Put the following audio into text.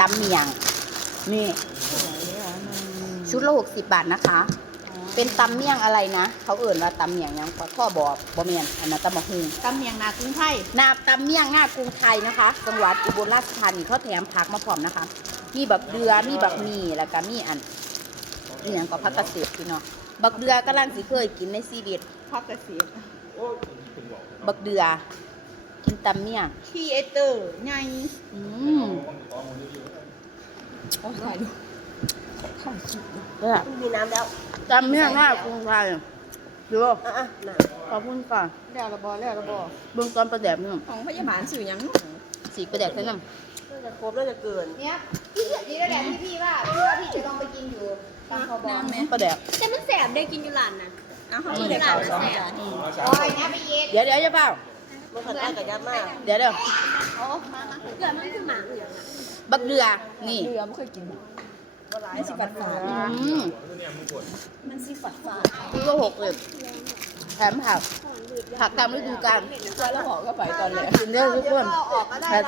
ตำเมี่ยงนี่ชุดละ60 บาทนะคะเป็นตำเมี่ยงอะไรนะเขาเอ่ยว่าตำเมี่ยงยังพ่อบอกบ่เมียนอันนั้นตำมะฮุง ตำเมียงนากรุงไทย นาตำเมี่ยงหน้ากรุงไทยนะคะจังหวัดอุบลราชธานีเขาแถมผักมาพร้อมนะคะมีบักเดือมีบักหมี่แล้วก็มีอันนี่อย่างก็ผักกระเสียบพี่น้องบักเดือกำลังสิเคยกินในชีวิต พักเกษตร บักเดือกินตำเมี่ยง ทีเอเตอร์ไง อืม โอ้ยถ่ายดู เนี่ย มีน้ำแล้ว ตำเมี่ยงหน้ากรุงไทยดู อ่ะน้ ขอบคุณก่อน แล้วระบอแล้วระบอ เบื้องต้นประแดบนี่ ของพยาบาลสื่อหยัง สีประแดบใช่ไหม ำน่าจะครบน่าจะเกิน เนี่ยพี่นี่แหละพี่ว่าพี่จะลองไปกินอยู่บางคอบอประแดบ แต่มันแสบได้กินอยู่ร้านนะ เอาเขา กิน ไม่ อ ได้ ยู่ร้าน ข่าว นะ สอง แสบ โอ้ยนะไปเย็นเดี๋ยวจะเปล่า มันขัดได้กับยามา เดี๋ยว โอ้มาเกิดมันคือหมาเหลืองอะ บักเดือนี่ เรือไม่เคยกินมันสิบัดฝาด มันสีฝัดฝาด คือก็60แถมผักตามฤดูกาล แล้วหอก็ไปตอนแรก กินได้ทุกคนแต่